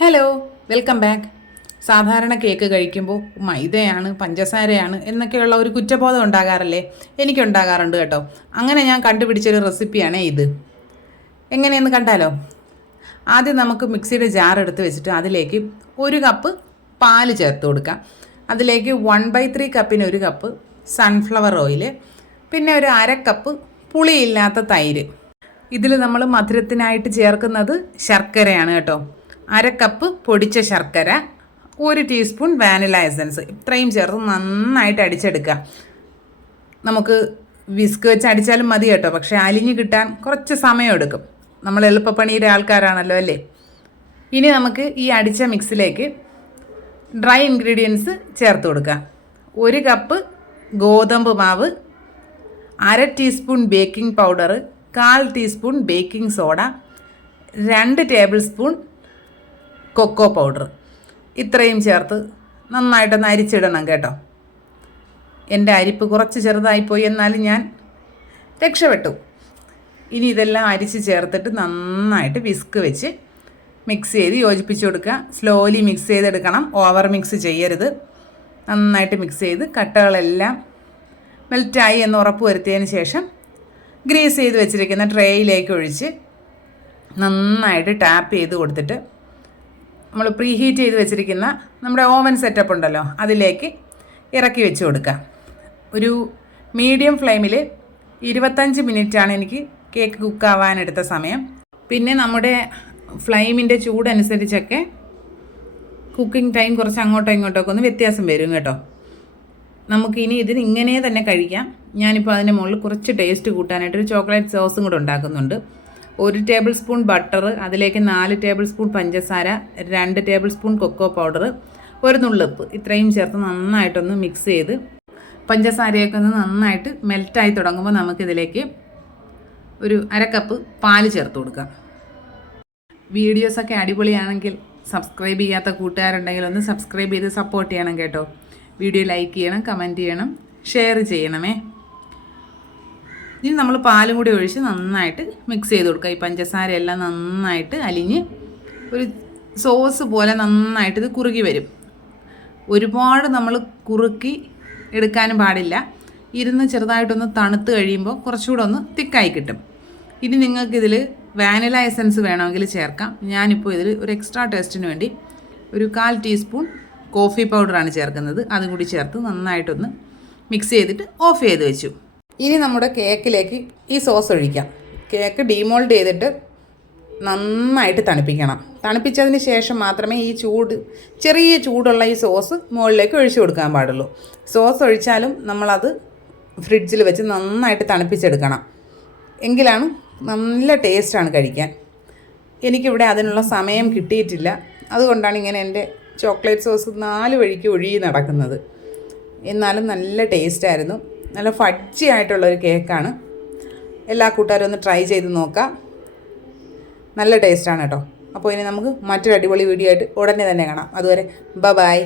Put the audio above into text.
Hello welcome back സാധാരണ cake കഴിക്കുമ്പോൾ മൈദയാണ് പഞ്ചസാരയാണ് എന്നൊക്കെയുള്ള ഒരു കുറ്റബോധം ഉണ്ടാകാറല്ലേ? എനിക്കുണ്ടാകാറുണ്ട് കേട്ടോ. അങ്ങനെ ഞാൻ കണ്ടുപിടിച്ചൊരു റെസിപ്പിയാണേ ഇത്. എങ്ങനെയെന്ന് കണ്ടാലോ? ആദ്യം നമുക്ക് മിക്സിയുടെ ജാർ എടുത്ത് വെച്ചിട്ട് അതിലേക്ക് ഒരു കപ്പ് പാൽ ചേർത്ത് കൊടുക്കാം. അതിലേക്ക് വൺ ബൈ ത്രീ കപ്പിന് ഒരു കപ്പ് സൺഫ്ലവർ ഓയിൽ പിന്നെ ഒരു അര കപ്പ് പുളിയില്ലാത്ത തൈര്. ഇതിൽ നമ്മൾ മധുരത്തിനായിട്ട് ചേർക്കുന്നത് ശർക്കരയാണ് കേട്ടോ. അര കപ്പ് പൊടിച്ച ശർക്കര ഒരു ടീസ്പൂൺ വാനില എസൻസ് ഇത്രയും ചേർത്ത് നന്നായിട്ട് അടിച്ചെടുക്കുക. നമുക്ക് വിസ്ക് വെച്ച് അടിച്ചാലും മതി കേട്ടോ. പക്ഷേ അലിഞ്ഞ് കിട്ടാൻ കുറച്ച് സമയം എടുക്കും. നമ്മൾ എളുപ്പപ്പണിയുടെ ആൾക്കാരാണല്ലോ അല്ലേ? ഇനി നമുക്ക് ഈ അടിച്ച മിക്സിലേക്ക് ഡ്രൈ ഇൻഗ്രീഡിയൻസ് ചേർത്ത് കൊടുക്കാം ഒരു കപ്പ് ഗോതമ്പ് മാവ് അര ടീസ്പൂൺ ബേക്കിംഗ് പൗഡർ കാൽ ടീസ്പൂൺ ബേക്കിംഗ് സോഡ രണ്ട് ടേബിൾ സ്പൂൺ കൊക്കോ പൗഡർ. ഇത്രയും ചേർത്ത് നന്നായിട്ടൊന്ന് അരിച്ചിടണം കേട്ടോ. എന്റെ അരിപ്പ് കുറച്ച് ചെറുതായിപ്പോയി എന്നാലും ഞാൻ രക്ഷപ്പെട്ടു. ഇനി ഇതെല്ലാം അരിച്ച് ചേർത്തിട്ട് നന്നായിട്ട് വിസ്ക് വെച്ച് മിക്സ് ചെയ്ത് യോജിപ്പിച്ച് കൊടുക്കുക. സ്ലോലി മിക്സ് ചെയ്തെടുക്കണം. ഓവർ മിക്സ് ചെയ്യരുത്. നന്നായിട്ട് മിക്സ് ചെയ്ത് കട്ടകളെല്ലാം മെൽറ്റായി എന്ന് ഉറപ്പ് വരുത്തിയതിന് ശേഷം ഗ്രീസ് ചെയ്ത് വെച്ചിരിക്കുന്ന ട്രേയിലേക്ക് ഒഴിച്ച് നന്നായിട്ട് ടാപ്പ് ചെയ്ത് കൊടുത്തിട്ട് നമ്മൾ പ്രീ ഹീറ്റ് ചെയ്ത് വെച്ചിരിക്കുന്ന നമ്മുടെ ഓവൻ സെറ്റപ്പ് ഉണ്ടല്ലോ അതിലേക്ക് ഇറക്കി വെച്ച് കൊടുക്കുക. ഒരു മീഡിയം ഫ്ലെയിമിൽ ഇരുപത്തഞ്ച് മിനിറ്റാണ് എനിക്ക് കേക്ക് കുക്കാവാനെടുത്ത സമയം. പിന്നെ നമ്മുടെ ഫ്ലെയിമിന്റെ ചൂടനുസരിച്ചൊക്കെ കുക്കിംഗ് ടൈം കുറച്ച് അങ്ങോട്ടോ ഇങ്ങോട്ടോ ഒക്കെ ഒന്ന് വ്യത്യാസം വരും കേട്ടോ. നമുക്കിനി ഇതിന് ഇങ്ങനെ തന്നെ കഴിക്കാം. ഞാനിപ്പോൾ അതിന്റെ മുകളിൽ കുറച്ച് ടേസ്റ്റ് കൂട്ടാനായിട്ട് ഒരു ചോക്ലേറ്റ് സോസും കൂടെ ഉണ്ടാക്കുന്നുണ്ട്. ഒരു ടേബിൾ സ്പൂൺ ബട്ടർ അതിലേക്ക് നാല് ടേബിൾ സ്പൂൺ പഞ്ചസാര രണ്ട് ടേബിൾ സ്പൂൺ കൊക്കോ പൗഡർ ഒരു നുള്ളുപ്പ് ഇത്രയും ചേർത്ത് നന്നായിട്ടൊന്ന് മിക്സ് ചെയ്ത് പഞ്ചസാരയൊക്കെ ഒന്ന് നന്നായിട്ട് മെൽറ്റായി തുടങ്ങുമ്പോൾ നമുക്കിതിലേക്ക് ഒരു അരക്കപ്പ് കപ്പ് പാൽ ചേർത്ത് കൊടുക്കാം. വീഡിയോസൊക്കെ അടിപൊളിയാണെങ്കിൽ സബ്സ്ക്രൈബ് ചെയ്യാത്ത കൂട്ടുകാരുണ്ടെങ്കിൽ ഒന്ന് സബ്സ്ക്രൈബ് ചെയ്ത് സപ്പോർട്ട് ചെയ്യണം കേട്ടോ. വീഡിയോ ലൈക്ക് ചെയ്യണം കമന്റ് ചെയ്യണം ഷെയർ ചെയ്യണമേ. ഇനി നമ്മൾ പാലും കൂടി ഒഴിച്ച് നന്നായിട്ട് മിക്സ് ചെയ്ത് കൊടുക്കുക. ഈ പഞ്ചസാര എല്ലാം നന്നായിട്ട് അലിഞ്ഞ് ഒരു സോസ് പോലെ നന്നായിട്ട് ഇത് കുറുകി വരും. ഒരുപാട് നമ്മൾ കുറുക്കി എടുക്കാനും പാടില്ല. ഇരുന്ന് ചെറുതായിട്ടൊന്ന് തണുത്ത് കഴിയുമ്പോൾ കുറച്ചുകൂടെ ഒന്ന് തിക്കായി കിട്ടും. ഇനി നിങ്ങൾക്കിതിൽ വാനില എസൻസ് വേണമെങ്കിൽ ചേർക്കാം. ഞാനിപ്പോൾ ഇതിൽ ഒരു എക്സ്ട്രാ ടേസ്റ്റിന് വേണ്ടി ഒരു കാൽ ടീസ്പൂൺ കോഫി പൗഡറാണ് ചേർക്കുന്നത്. അതും കൂടി ചേർത്ത് നന്നായിട്ടൊന്ന് മിക്സ് ചെയ്തിട്ട് ഓഫ് ചെയ്ത് വെച്ചു. ഇനി നമ്മുടെ കേക്കിലേക്ക് ഈ സോസ് ഒഴിക്കാം. കേക്ക് ഡീമോൾഡ് ചെയ്തിട്ട് നന്നായിട്ട് തണുപ്പിക്കണം. തണുപ്പിച്ചതിന് ശേഷം മാത്രമേ ഈ ചൂട് ചെറിയ ചൂടുള്ള ഈ സോസ് മുകളിലേക്ക് ഒഴിച്ചു കൊടുക്കാൻ പാടുള്ളൂ. സോസ് ഒഴിച്ചാലും നമ്മളത് ഫ്രിഡ്ജിൽ വെച്ച് നന്നായിട്ട് തണുപ്പിച്ചെടുക്കണം. എങ്കിലാണ് നല്ല ടേസ്റ്റാണ് കഴിക്കാൻ. എനിക്കിവിടെ അതിനുള്ള സമയം കിട്ടിയിട്ടില്ല. അതുകൊണ്ടാണ് ഇങ്ങനെ എന്റെ ചോക്ലേറ്റ് സോസ് നാല് വഴിക്ക് ഒഴുകി നടക്കുന്നത്. എന്നാലും നല്ല ടേസ്റ്റായിരുന്നു. നല്ല ഫഡ്ജി ആയിട്ടുള്ള ഒരു കേക്കാണ്. എല്ലാ കൂട്ടുകാരും ഒന്ന് ട്രൈ ചെയ്ത് നോക്കാം. നല്ല ടേസ്റ്റാണ് കേട്ടോ. അപ്പോൾ ഇനി നമുക്ക് മറ്റൊരു അടിപൊളി വീഡിയോ ആയിട്ട് ഉടനെ തന്നെ കാണാം. അതുവരെ ബ ബായ്